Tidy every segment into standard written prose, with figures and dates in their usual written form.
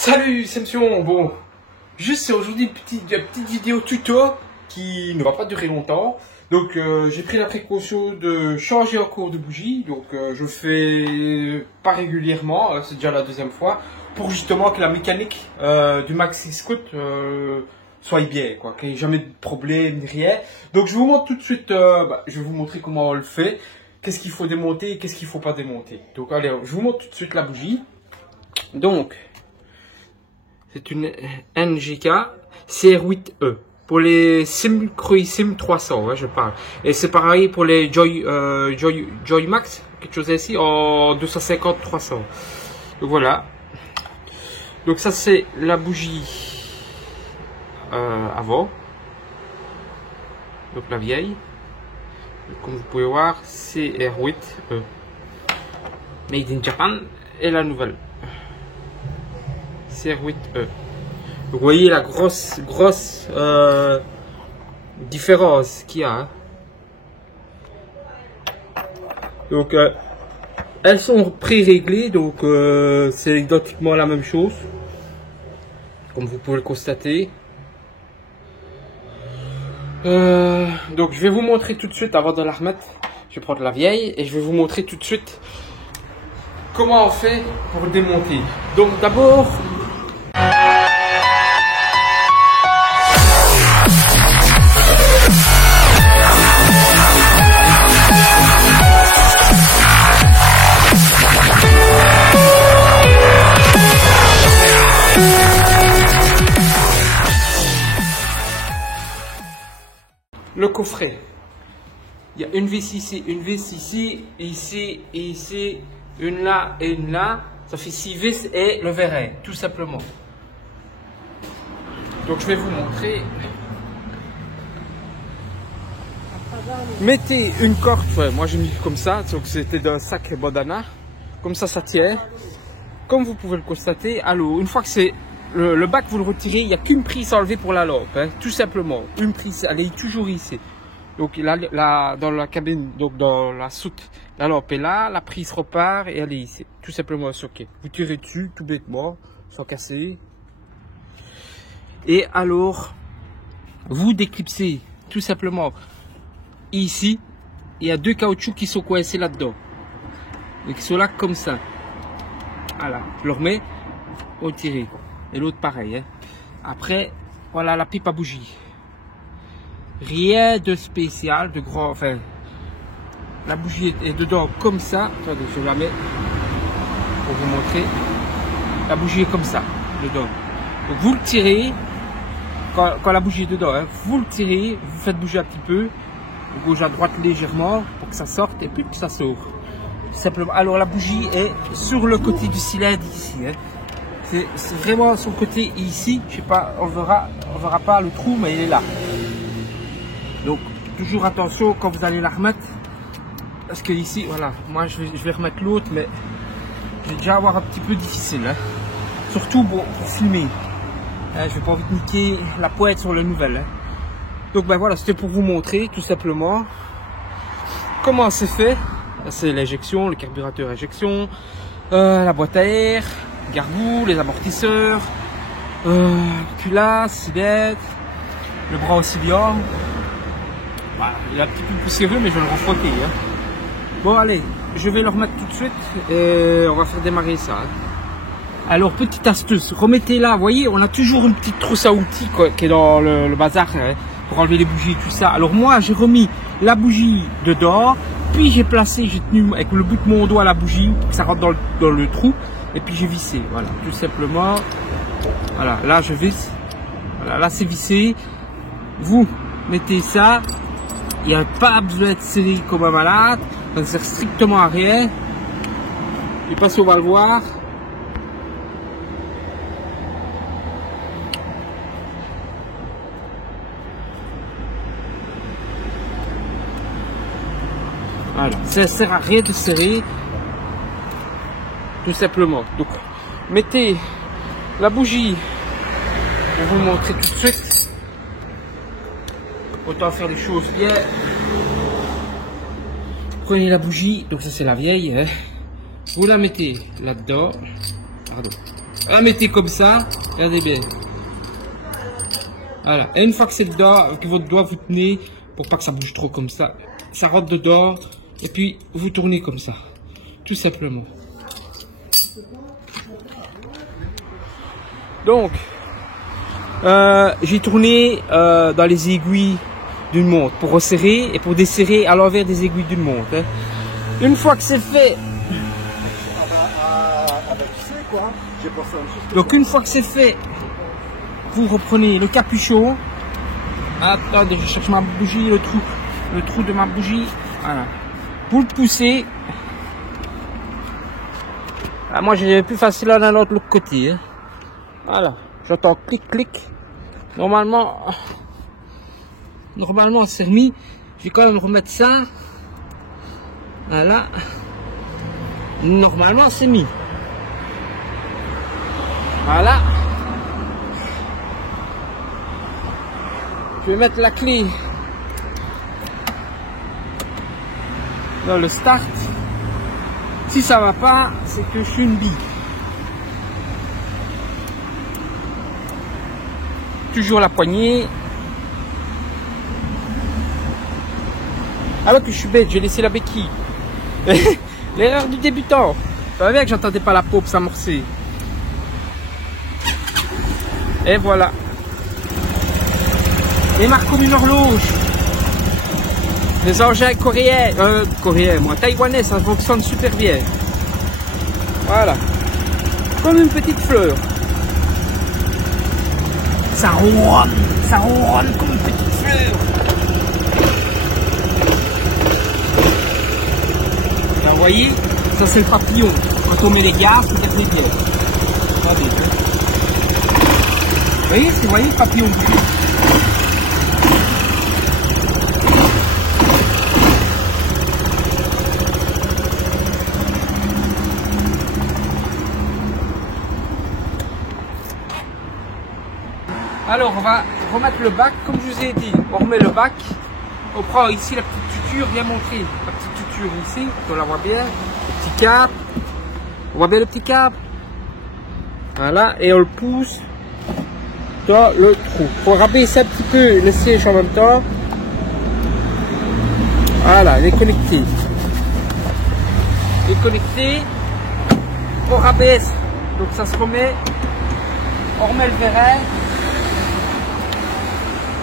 Salut, c'est Monsieur. Bon, juste aujourd'hui une petite vidéo tuto qui ne va pas durer longtemps. Donc j'ai pris la précaution de changer encore de bougie. Donc je fais pas régulièrement, c'est déjà la deuxième fois, pour justement que la mécanique du Maxi Scout soit bien, quoi, qu'il n'y ait jamais de problème ni rien. Donc je vous montre tout de suite, je vais vous montrer comment on le fait, qu'est-ce qu'il faut démonter et qu'est-ce qu'il faut pas démonter. Donc allez, je vous montre tout de suite la bougie. Donc c'est une NGK CR8E pour les Sim Sim 300, je parle. Et c'est pareil pour les Joy Max, quelque chose ainsi, en 250-300. Donc voilà. Donc ça c'est la bougie avant. Donc la vieille. Comme vous pouvez voir, CR8E. Made in Japan. Et la nouvelle. CR8E. Vous voyez la grosse différence qu'il y a. Hein. Donc elles sont pré-réglées, donc c'est identiquement la même chose, comme vous pouvez le constater. Donc je vais vous montrer tout de suite, avant de la remettre, je vais prendre la vieille et je vais vous montrer tout de suite comment on fait pour démonter. Donc d'abord, le coffret. Il y a une vis ici, ici et ici, une là et une là. Ça fait 6 vis et le vérin, tout simplement. Donc je vais vous montrer. Mettez une corde, moi j'ai mis comme ça, donc c'était d'un sac bandana. Comme ça tient. Comme vous pouvez le constater, alors une fois que c'est le bac, vous le retirez, il n'y a qu'une prise à enlever pour la lampe, hein, tout simplement. Une prise, elle est toujours ici. Donc dans la cabine, donc dans la soute, la lampe est là, la prise repart et elle est ici. Tout simplement un socket. Vous tirez dessus, tout bêtement, sans casser. Et alors, vous déclipsez, tout simplement, ici, il y a 2 caoutchoucs qui sont coincés là-dedans. Et qui sont là comme ça. Voilà, je le remets, au tiré. Et l'autre pareil. Hein. Après, voilà la pipe à bougie. Rien de spécial, de grand. Enfin, la bougie est dedans comme ça. Attendez, je la mets pour vous montrer. La bougie est comme ça, dedans. Donc vous le tirez. Quand la bougie est dedans, hein, vous le tirez, vous faites bouger un petit peu. De gauche à droite légèrement pour que ça sorte et puis que ça sort. Tout simplement. Alors la bougie est sur le côté du cylindre ici. Hein. C'est vraiment son côté ici, je sais pas, on verra pas le trou, mais il est là. Donc toujours attention quand vous allez la remettre, parce que ici, voilà, moi je vais remettre l'autre, mais je vais déjà avoir un petit peu difficile, hein. Surtout pour filmer. Hein, je vais pas envie de niquer la pointe sur le nouvel. Hein. Donc ben voilà, c'était pour vous montrer tout simplement comment c'est fait. C'est l'injection, le carburateur injection, la boîte à air, gargouille, les amortisseurs, culasse, cylindre, le bras oscillant. Voilà, il est un petit peu poussiéreux, mais je vais le refrotter. Hein. Bon, allez, je vais le remettre tout de suite et on va faire démarrer ça. Hein. Alors, petite astuce, remettez là, vous voyez, on a toujours une petite trousse à outils quoi, qui est dans le bazar hein, pour enlever les bougies et tout ça. Alors, moi, j'ai remis la bougie dedans, puis j'ai tenu avec le bout de mon doigt la bougie pour que ça rentre dans le trou. Et puis j'ai vissé, voilà, tout simplement. Voilà, là je visse. Voilà, là c'est vissé. Vous mettez ça. Il n'y a pas besoin de serrer comme un malade. Ça ne sert strictement à rien. Et parce qu'on va le voir. Voilà, ça ne sert à rien de serrer. Tout simplement. Donc, mettez la bougie. Je vais vous montrer tout de suite. Autant faire les choses bien. Prenez la bougie. Donc ça c'est la vieille. Hein. Vous la mettez là-dedans. Pardon. La mettez comme ça, regardez bien. Voilà, et une fois que c'est dedans, avec votre doigt vous tenez, pour pas que ça bouge trop comme ça, ça rentre dedans, et puis vous tournez comme ça, tout simplement. Donc, j'ai tourné dans les aiguilles d'une montre pour resserrer et pour desserrer à l'envers des aiguilles d'une montre. Hein. Une fois que c'est fait, donc une fois que c'est fait, vous reprenez le capuchon. Attendez, je cherche ma bougie, le trou de ma bougie. Voilà. Vous le poussez. Ah, moi j'ai plus facile à l'autre côté. Hein. Voilà. J'entends clic clic. Normalement c'est remis. Je vais quand même remettre ça. Voilà. Normalement c'est mis. Voilà. Je vais mettre la clé dans le start. Si ça va pas, c'est que je suis une bille. Toujours la poignée. Alors que je suis bête, j'ai laissé la béquille. L'erreur du débutant. Ça va bien que j'entendais pas la paupe s'amorcer. Et voilà. Et marque comme une horloge. Les engins coréens, taïwanais, ça fonctionne super bien. Voilà. Comme une petite fleur. Ça ronronne comme une petite fleur. Là, vous voyez, ça c'est le papillon. Quand on met les gaz, c'est très bien. Regardez. Vous voyez le papillon. Alors on va remettre le bac, comme je vous ai dit, on remet le bac, on prend ici la petite tuture, bien montrée, la petite tuture ici, on la voit bien, le petit câble, on voit bien le petit câble, voilà, et on le pousse dans le trou. Il faut rabaisser un petit peu le siège en même temps, voilà, il est connecté, on rabaisse, donc ça se remet, on remet le vérin.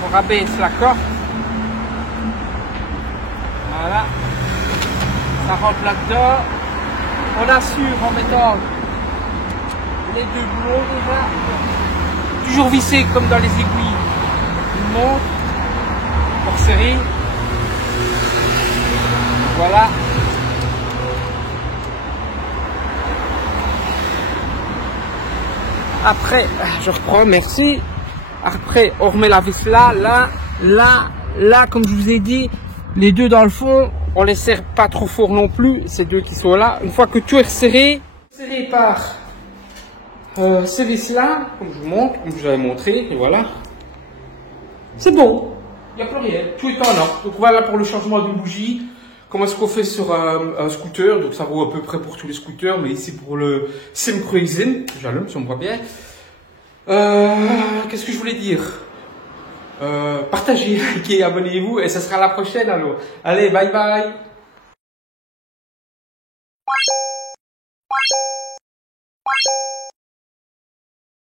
On rabaisse la corde. Voilà. Ça rentre là-dedans. On assure en mettant les deux boulons déjà. Toujours vissé comme dans les aiguilles. Une montre. Pour serrer. Voilà. Après, je reprends, merci. Après, on remet la vis là, comme je vous ai dit, les deux dans le fond, on les serre pas trop fort non plus, ces deux qui sont là. Une fois que tout est resserré, serré par ces vis là, comme je vous montre, comme je vous avais montré, et voilà. C'est bon, il n'y a plus rien, tout est en ordre. Donc voilà pour le changement d'une bougie. Comment est-ce qu'on fait sur un scooter, donc ça vaut à peu près pour tous les scooters, mais ici pour le Sim Cruising, j'allume si on me voit bien. Qu'est-ce que je voulais dire? Partagez, likez, abonnez-vous et ce sera la prochaine alors. Allez, bye bye.